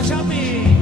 Watch out, me.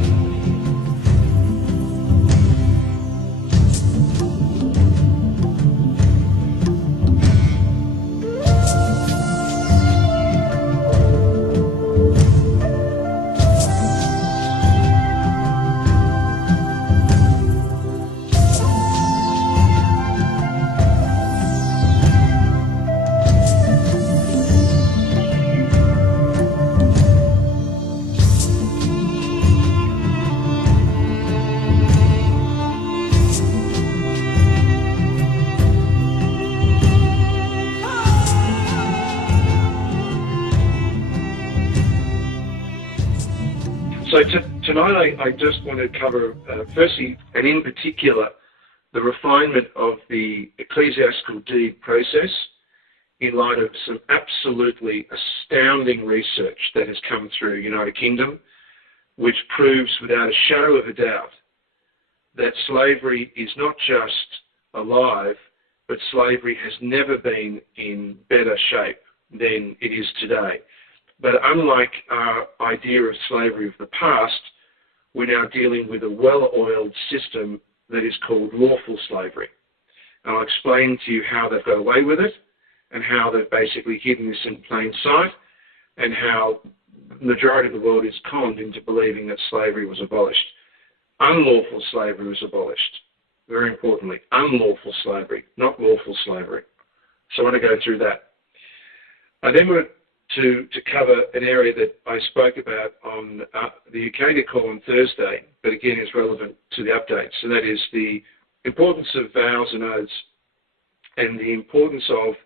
So tonight I just want to cover, firstly, and in particular, the refinement of the ecclesiastical deed process in light of some absolutely astounding research that has come through United Kingdom, which proves without a shadow of a doubt that slavery is not just alive, but slavery has never been in better shape than it is today. But unlike our idea of slavery of the past, we're now dealing with a well-oiled system that is called lawful slavery. And I'll explain to you how they've got away with it, and how they've basically hidden this in plain sight, and how the majority of the world is conned into believing that slavery was abolished. Unlawful slavery was abolished. Very importantly, unlawful slavery, not lawful slavery. So I want to go through that. I then want to cover an area that I spoke about on the UCADIA call on Thursday, but again is relevant to the updates, and that is the importance of vows and oaths, and the importance of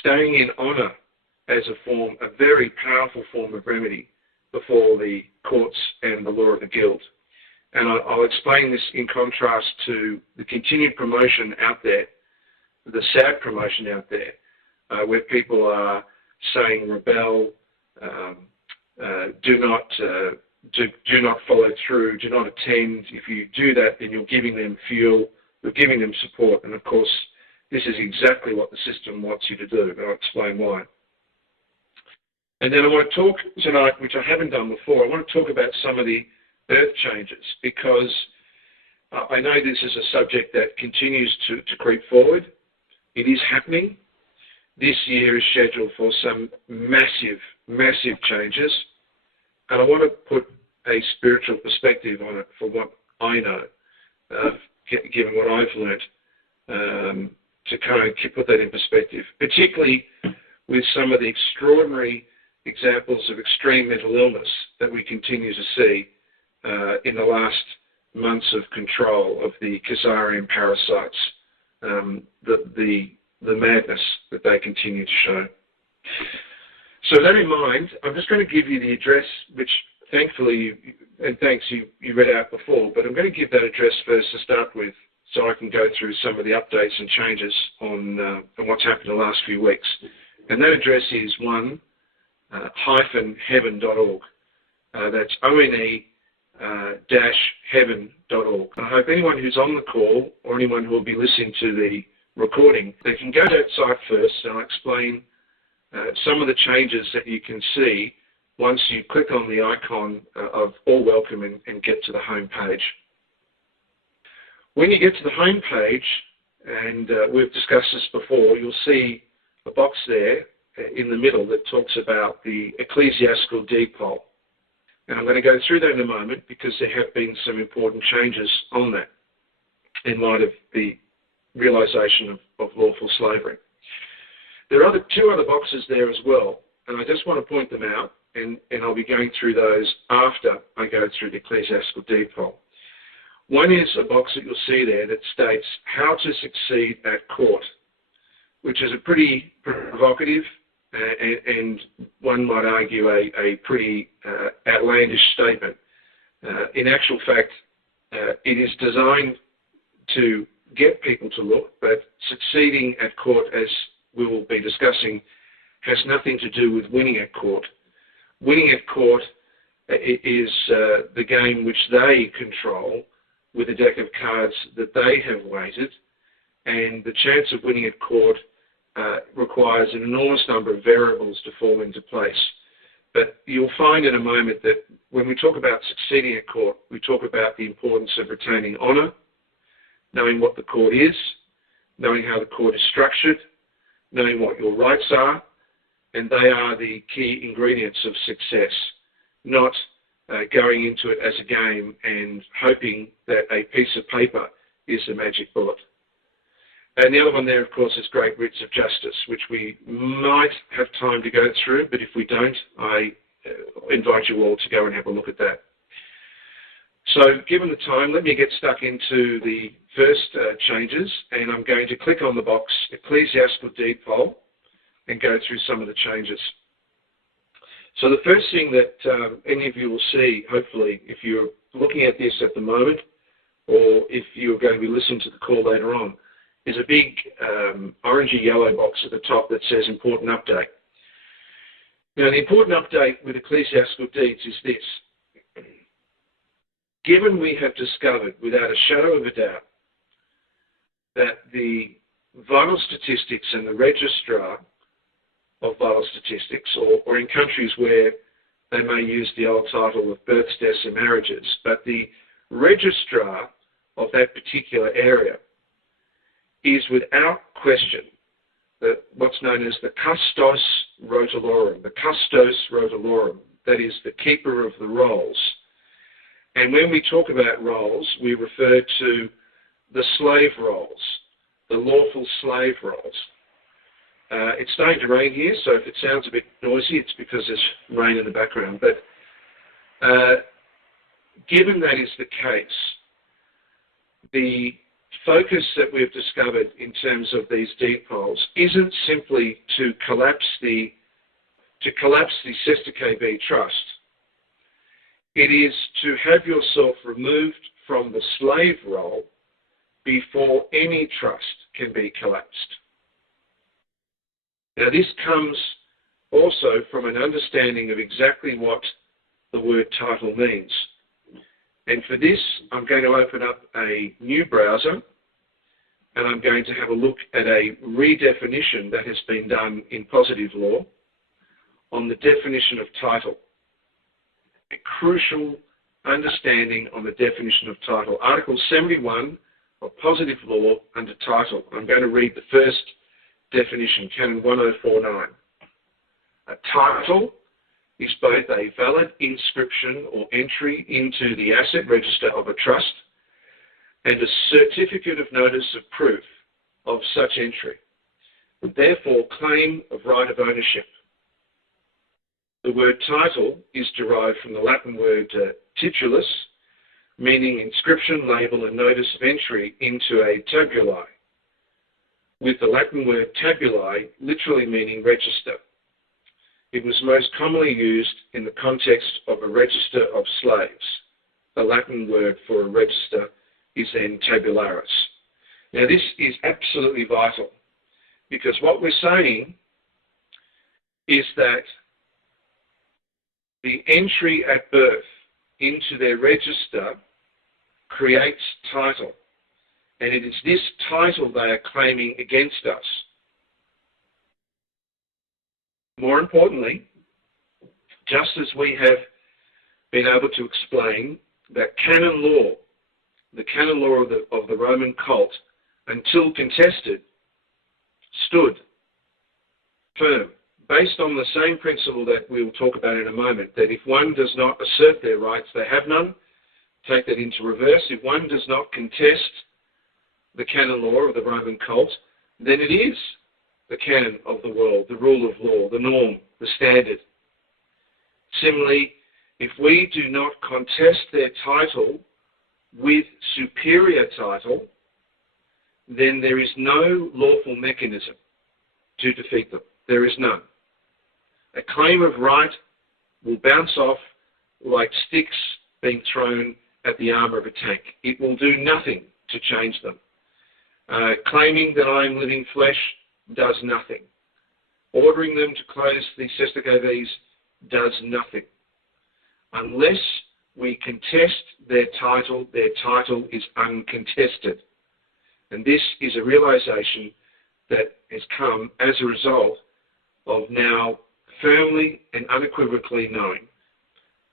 staying in honour as a very powerful form of remedy before the courts and the law of the guild. And I'll explain this in contrast to the continued promotion out there, the sad promotion out there, where people are saying rebel, do not follow through, do not attend. If you do that, then you're giving them fuel, you're giving them support, and of course, this is exactly what the system wants you to do, and I'll explain why. And then I want to talk tonight, which I haven't done before, I want to talk about some of the earth changes, because I know this is a subject that continues to creep forward. It is happening. This year is scheduled for some massive, massive changes, and I want to put a spiritual perspective on it for what I know, given what I've learnt, to kind of put that in perspective, particularly with some of the extraordinary examples of extreme mental illness that we continue to see in the last months of control of the Khazarian parasites, the madness that they continue to show. So with that in mind, I'm just going to give you the address, which thankfully, you read out before, but I'm going to give that address first to start with, so I can go through some of the updates and changes on what's happened in the last few weeks. And that address is one-heaven.org. That's one-heaven.org. I hope anyone who's on the call, or anyone who will be listening to the recording, they can go to that site first, and I'll explain some of the changes that you can see once you click on the icon of All Welcome and get to the home page. When you get to the home page, and we've discussed this before, you'll see a box there in the middle that talks about the Ecclesiastical deed poll. And I'm going to go through that in a moment, because there have been some important changes on that in light of the realisation of lawful slavery. There are two other boxes there as well, and I just want to point them out, and I'll be going through those after I go through the Ecclesiastical deed poll. One is a box that you'll see there that states how to succeed at court, which is a pretty provocative and one might argue a pretty outlandish statement. In actual fact, it is designed to get people to look, but succeeding at court, as we will be discussing, has nothing to do with winning at court. Winning at court is the game which they control with a deck of cards that they have weighted, and the chance of winning at court requires an enormous number of variables to fall into place. But you'll find in a moment that when we talk about succeeding at court, we talk about the importance of retaining honour, knowing what the court is, knowing how the court is structured, knowing what your rights are, and they are the key ingredients of success, not going into it as a game and hoping that a piece of paper is the magic bullet. And the other one there, of course, is great writs of justice, which we might have time to go through, but if we don't, I invite you all to go and have a look at that. So given the time, let me get stuck into the first changes, and I'm going to click on the box Ecclesiastical Deed Poll and go through some of the changes. So the first thing that any of you will see, hopefully, if you're looking at this at the moment, or if you're going to be listening to the call later on, is a big orangey yellow box at the top that says Important Update. Now, the important update with ecclesiastical deeds is this. Given we have discovered, without a shadow of a doubt, that the vital statistics and the registrar of vital statistics, or in countries where they may use the old title of births, deaths and marriages, but the registrar of that particular area is without question what's known as the custos rotalorum, that is the keeper of the rolls. And when we talk about rolls, we refer to the slave rolls, the lawful slave rolls. It's starting to rain here, so if it sounds a bit noisy, it's because there's rain in the background. But given that is the case, the focus that we've discovered in terms of these deed polls isn't simply to collapse the Sesta KB trust. It is to have yourself removed from the slave roll before any trust can be collapsed. Now, this comes also from an understanding of exactly what the word title means. And for this, I'm going to open up a new browser, and I'm going to have a look at a redefinition that has been done in positive law on the definition of title. A crucial understanding on the definition of title. Article 71 of positive law under title. I'm going to read the first definition, Canon 1049. A title is both a valid inscription or entry into the asset register of a trust and a certificate of notice of proof of such entry, and therefore claim of right of ownership. The word title is derived from the Latin word titulus, meaning inscription, label and notice of entry into a tabulae, with the Latin word tabulae literally meaning register. It was most commonly used in the context of a register of slaves. The Latin word for a register is then tabularis. Now this is absolutely vital, because what we're saying is that the entry at birth into their register creates title, and it is this title they are claiming against us. More importantly, just as we have been able to explain that canon law, the canon law of the Roman cult, until contested, stood firm, based on the same principle that we will talk about in a moment, that if one does not assert their rights, they have none. Take that into reverse. If one does not contest the canon law of the Roman cult, then it is the canon of the world, the rule of law, the norm, the standard. Similarly, if we do not contest their title with superior title, then there is no lawful mechanism to defeat them. There is none. A claim of right will bounce off like sticks being thrown at the armour of a tank. It will do nothing to change them. Claiming that I am living flesh does nothing. Ordering them to close the Sesta KBs does nothing. Unless we contest their title is uncontested. And this is a realization that has come as a result of now firmly and unequivocally knowing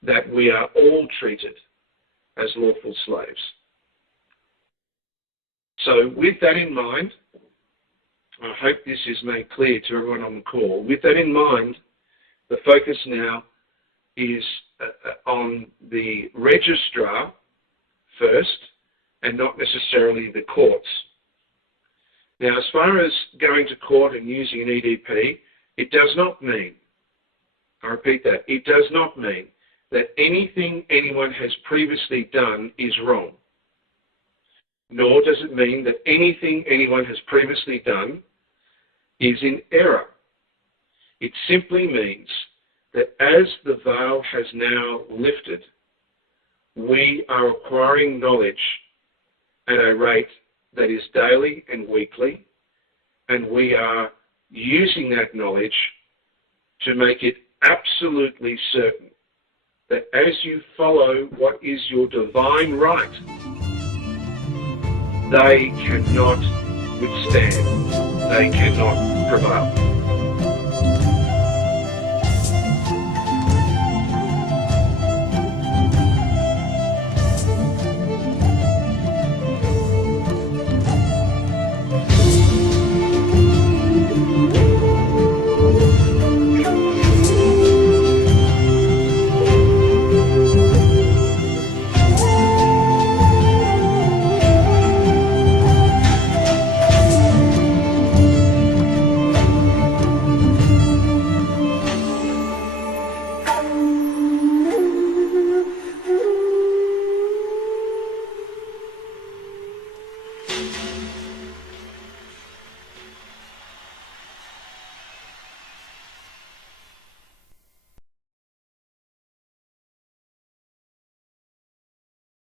that we are all treated as lawful slaves. So with that in mind, I hope this is made clear to everyone on the call. With that in mind, the focus now is on the registrar first and not necessarily the courts. Now, as far as going to court and using an EDP, it does not mean, I repeat that, it does not mean that anything anyone has previously done is wrong. Nor does it mean that anything anyone has previously done is in error. It simply means that as the veil has now lifted, we are acquiring knowledge at a rate that is daily and weekly, and we are using that knowledge to make it absolutely certain that as you follow what is your divine right, they cannot withstand, they cannot prevail.